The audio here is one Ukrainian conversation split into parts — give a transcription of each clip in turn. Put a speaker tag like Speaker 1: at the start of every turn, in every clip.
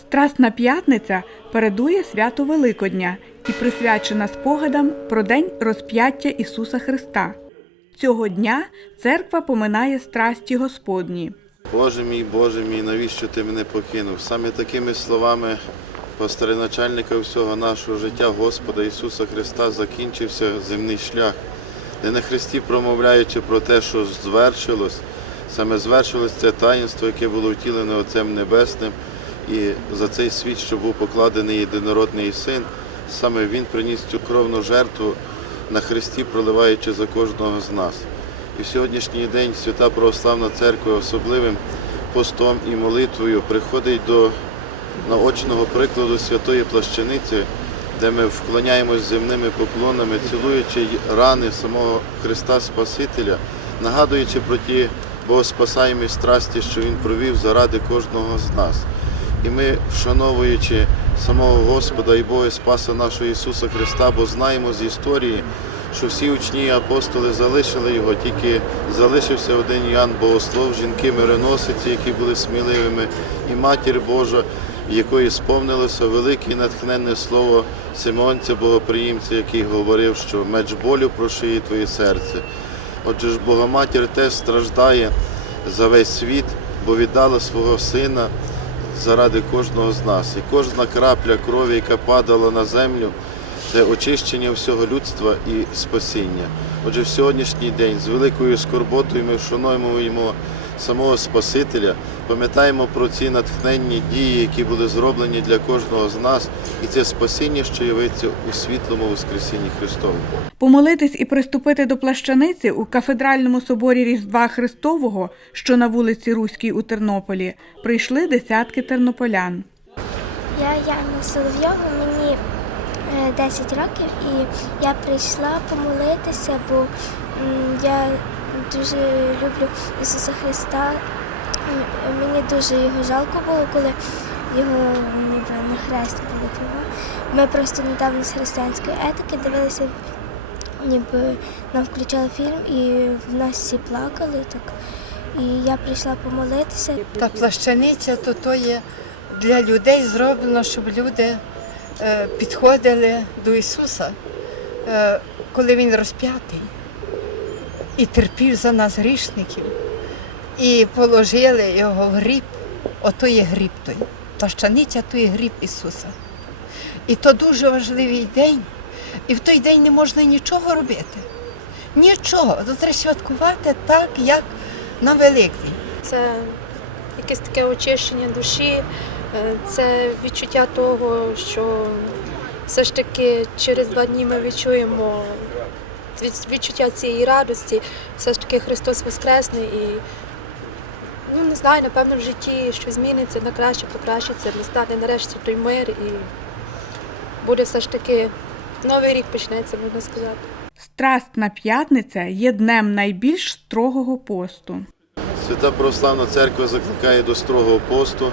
Speaker 1: Страсна п'ятниця передує святу Великодня і присвячена спогадам про день розп'яття Ісуса Христа. Цього дня церква поминає страсті Господні.
Speaker 2: Боже мій, Боже мій, навіщо ти мене покинув? Саме такими словами пастирначальника всього нашого життя, Господа Ісуса Христа, закінчився земний шлях, де на Христі, промовляючи про те, що звершилось, саме звершилось це таїнство, яке було втілене Отцем Небесним, і за цей світ, що був покладений єдинородний син, саме Він приніс цю кровну жертву на Христі, проливаючи за кожного з нас. І в сьогоднішній день Свята Православна Церква особливим постом і молитвою приходить до наочного прикладу святої плащаниці, де ми вклоняємось земними поклонами, цілуючи рани самого Христа Спасителя, нагадуючи про ті богоспасаємі страсті, що Він провів заради кожного з нас. І ми, вшановуючи самого Господа і Бога Спаса нашого Ісуса Христа, бо знаємо з історії, що всі учні апостоли залишили його, тільки залишився один Ян Богослов, жінки мироносиці, які були сміливими, і матір Божа, якої сповнилося велике і натхненне слово Симонця, богоприємця, який говорив, що меч болю прошиє твоє серце. Отже ж Богоматір теж страждає за весь світ, бо віддала свого сина заради кожного з нас. І кожна крапля крові, яка падала на землю, це очищення всього людства і спасіння. Отже, в сьогоднішній день з великою скорботою ми вшануємо самого Спасителя, пам'ятаємо про ці натхненні дії, які були зроблені для кожного з нас, і це спасіння, що явиться у світлому Воскресінні Христовому.
Speaker 1: Помолитись і приступити до плащаниці у кафедральному соборі Різдва Христового, що на вулиці Руській у Тернополі, прийшли десятки тернополян.
Speaker 3: Я Яна Соловйова, мені е, 10 років, і я прийшла помолитися, бо я дуже люблю Ісуса Христа. Мені дуже його жалко було, коли його ніби на хрест були Ми просто недавно з християнської етики дивилися, ніби нам включали фільм, і в нас всі плакали так. І я прийшла помолитися.
Speaker 4: Та плащаниця то, то є для людей зроблено, щоб люди е, підходили до Ісуса, е, коли Він розп'ятий і терпів за нас грішників, і положили його в гріб. Ото є гріб той. Плащаниця то є гріб Ісуса. І то дуже важливий день. І в той день не можна нічого робити. Нічого. Треба святкувати так, як на Великдень.
Speaker 5: Це якесь таке очищення душі, е, це відчуття того, що все ж таки через два дні ми відчуємо від- відчуття цієї радості, все ж таки Христос Воскресне і ну не знаю, напевно, в житті щось зміниться на краще, покращиться, настане нарешті той мир і буде все ж таки новий рік почнеться, можна сказати.
Speaker 1: Страстна п'ятниця є днем найбільш строгого посту.
Speaker 2: Свята Православна Церква закликає до строгого посту,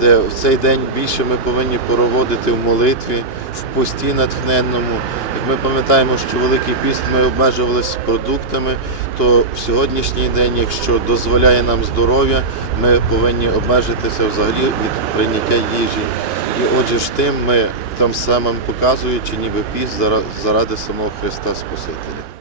Speaker 2: де в цей день більше ми повинні проводити в молитві, в пості натхненному. Ми пам'ятаємо, що Великий піст ми обмежувалися продуктами, то в сьогоднішній день, якщо дозволяє нам здоров'я, ми повинні обмежитися взагалі від прийняття їжі. І отже ж тим ми тим самим показуючи ніби піст заради самого Христа Спасителя.